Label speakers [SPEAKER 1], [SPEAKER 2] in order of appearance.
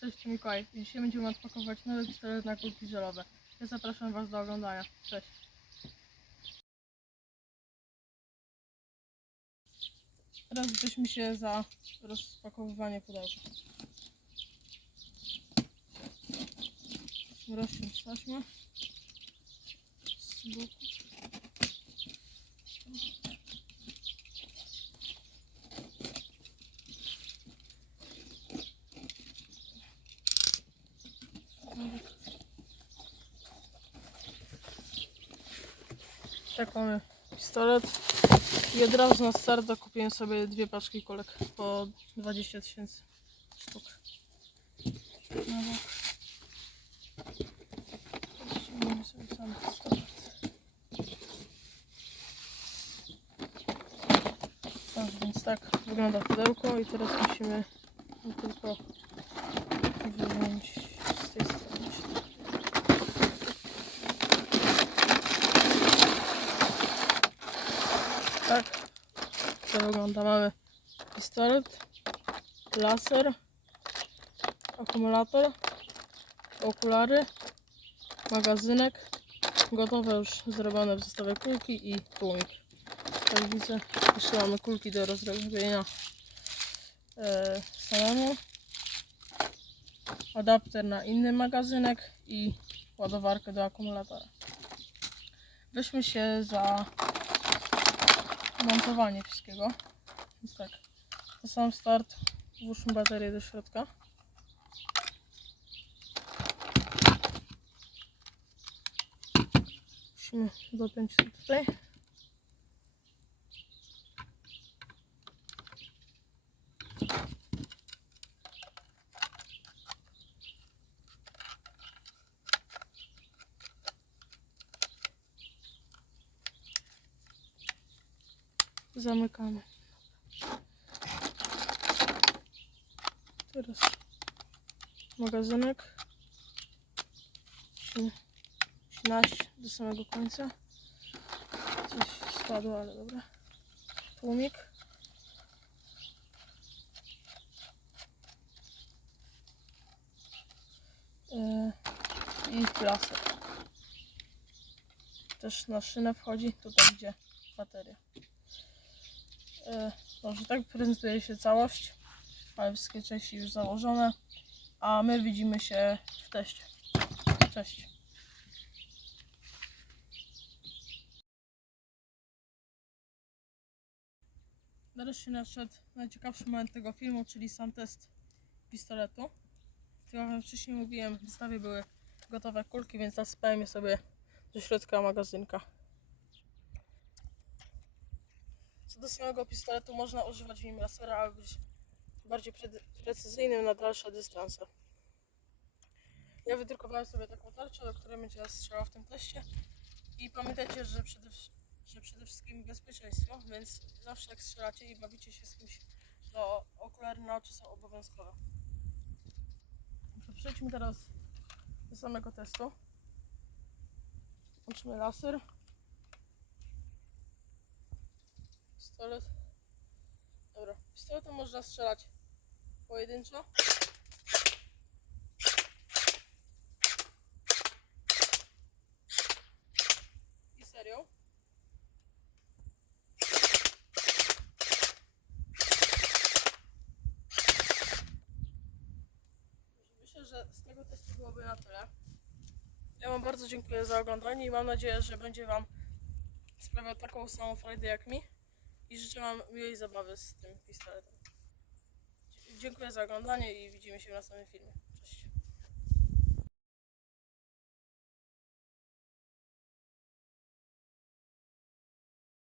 [SPEAKER 1] Cześć, Mikołaj. Dzisiaj będziemy odpakować nowy pistolet na kulki żelowe. Ja zapraszam Was do oglądania. Cześć. Teraz bierzmy się za rozpakowywanie pudełka. Rozciąć taśmę. Z boku. Tak mamy pistolet. I od razu na start kupiłem sobie dwie paczki kulek po 20 tysięcy sztuk. Bok. Ściągnijmy sobie sam pistolet. Tak, więc tak wygląda pudełko i teraz musimy tylko wyjąć z tej strony. Tak. To wygląda. Pistolet, laser, akumulator, okulary, magazynek, gotowe już zrobione w zestawie kulki i tłumik. Jak widzę, jeszcze mamy kulki do rozrobienia e, samemu. Adapter na inny magazynek i ładowarkę do akumulatora. Weźmy się za montowanie wszystkiego. Więc tak, na sam start włóżmy baterię do środka. Musimy dopiąć to tutaj. Zamykamy. Teraz magazynek. Musimy naść do samego końca. Coś spadło, ale dobra. Tłumik. Yy, I laser. Też na szynę wchodzi, tutaj gdzie bateria. E, Dobrze, tak prezentuje się całość. Mamy wszystkie części już założone. A my widzimy się w teście. Cześć. Nareszcie nadszedł najciekawszy moment tego filmu, czyli sam test pistoletu. Jak wcześniej mówiłem, w zestawie były gotowe kulki, więc zasypałem je sobie do środka magazynka. Do samego pistoletu, można używać w nim lasera, aby być bardziej pre- precyzyjnym na dalsze dystanse. Ja wydrukowałem sobie taką tarczę, do której będzie strzelał w tym teście. I pamiętajcie, że przede, że przede wszystkim bezpieczeństwo, więc zawsze jak strzelacie i bawicie się z kimś, to okulary na oczy są obowiązkowe. Przejdźmy teraz do samego testu. Włączymy laser. Pistolet. Dobra, pistoletem można strzelać pojedynczo. I serią. Myślę, że z tego testu byłoby na tyle. Ja Wam bardzo dziękuję za oglądanie i mam nadzieję, że będzie Wam sprawiał taką samą frajdę jak mi i życzę Wam miłej zabawy z tym pistoletem. Dziękuję za oglądanie i widzimy się w następnym filmie.